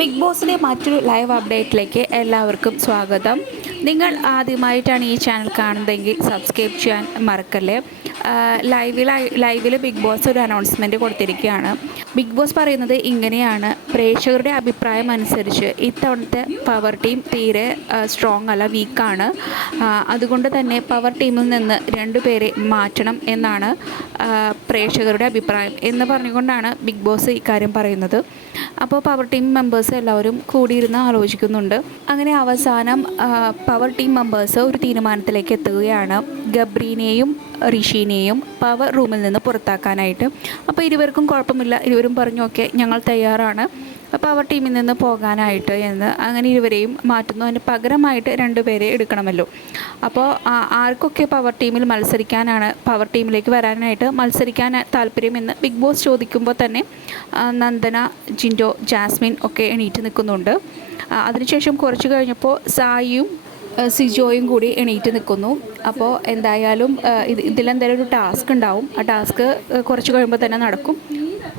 Big ബോസിന്റെ മറ്റൊരു live അപ്ഡേറ്റിലേക്ക് എല്ലാവർക്കും സ്വാഗതം. നിങ്ങൾ ആദ്യമായിട്ടാണ് ഈ ചാനൽ കാണുന്നതെങ്കിൽ സബ്സ്ക്രൈബ് ചെയ്യാൻ മറക്കല്ലേ? ലൈവിൽ ലൈവിൽ ബിഗ് ബോസ് ഒരു അനൗൺസ്മെന്റ് കൊടുത്തിരിക്കുകയാണ്. ബിഗ് ബോസ് പറയുന്നത് ഇങ്ങനെയാണ്. പ്രേക്ഷകരുടെ അഭിപ്രായം അനുസരിച്ച് ഇത്തവണത്തെ പവർ ടീം തീരെ സ്ട്രോങ് അല്ല വീക്കാണ് അതുകൊണ്ട് തന്നെ പവർ ടീമിൽ നിന്ന് രണ്ടു പേരെ മാറ്റണം എന്നാണ് പ്രേക്ഷകരുടെ അഭിപ്രായം എന്ന് പറഞ്ഞുകൊണ്ടാണ് ബിഗ് ബോസ് ഇക്കാര്യം പറയുന്നത്. അപ്പോൾ പവർ ടീം മെമ്പേഴ്സ് എല്ലാവരും കൂടിയിരുന്ന് ആലോചിക്കുന്നുണ്ട്. അങ്ങനെ അവസാനം പവർ ടീം മെമ്പേഴ്സ് ഒരു തീരുമാനത്തിലേക്ക് എത്തുകയാണ്. ഗബ്രീനെയും ഋഷിനെയും പവർ റൂമിൽ നിന്ന് പുറത്താക്കാനായിട്ട്. അപ്പോൾ ഇരുവർക്കും കുഴപ്പമില്ല. ഇരുവരും പറഞ്ഞു ഓക്കെ ഞങ്ങൾ തയ്യാറാണ്. അപ്പോൾ പവർ ടീമിൽ നിന്ന് പോകാനായിട്ട് എന്ന് അങ്ങനെ ഇരുവരെയും മാറ്റുന്നു. അതിന് പകരമായിട്ട് രണ്ടുപേരെ എടുക്കണമല്ലോ. അപ്പോൾ ആർക്കൊക്കെ പവർ ടീമിൽ മത്സരിക്കാനാണ് പവർ ടീമിലേക്ക് വരാനായിട്ട് മത്സരിക്കാൻ താല്പര്യമെന്ന് ബിഗ് ബോസ് ചോദിക്കുമ്പോൾ തന്നെ നന്ദന ജിൻഡോ ജാസ്മിൻ ഒക്കെ എണീറ്റ് നിൽക്കുന്നുണ്ട്. അതിനുശേഷം കുറച്ച് കഴിഞ്ഞപ്പോൾ സായിയും സിജോയും കൂടി എണീറ്റ് നിൽക്കുന്നു. അപ്പോൾ എന്തായാലും ഇത് ഇതിലെന്തായാലും ഒരു ടാസ്ക് ഉണ്ടാവും. ആ ടാസ്ക് കുറച്ച് കഴിയുമ്പോൾ തന്നെ നടക്കും.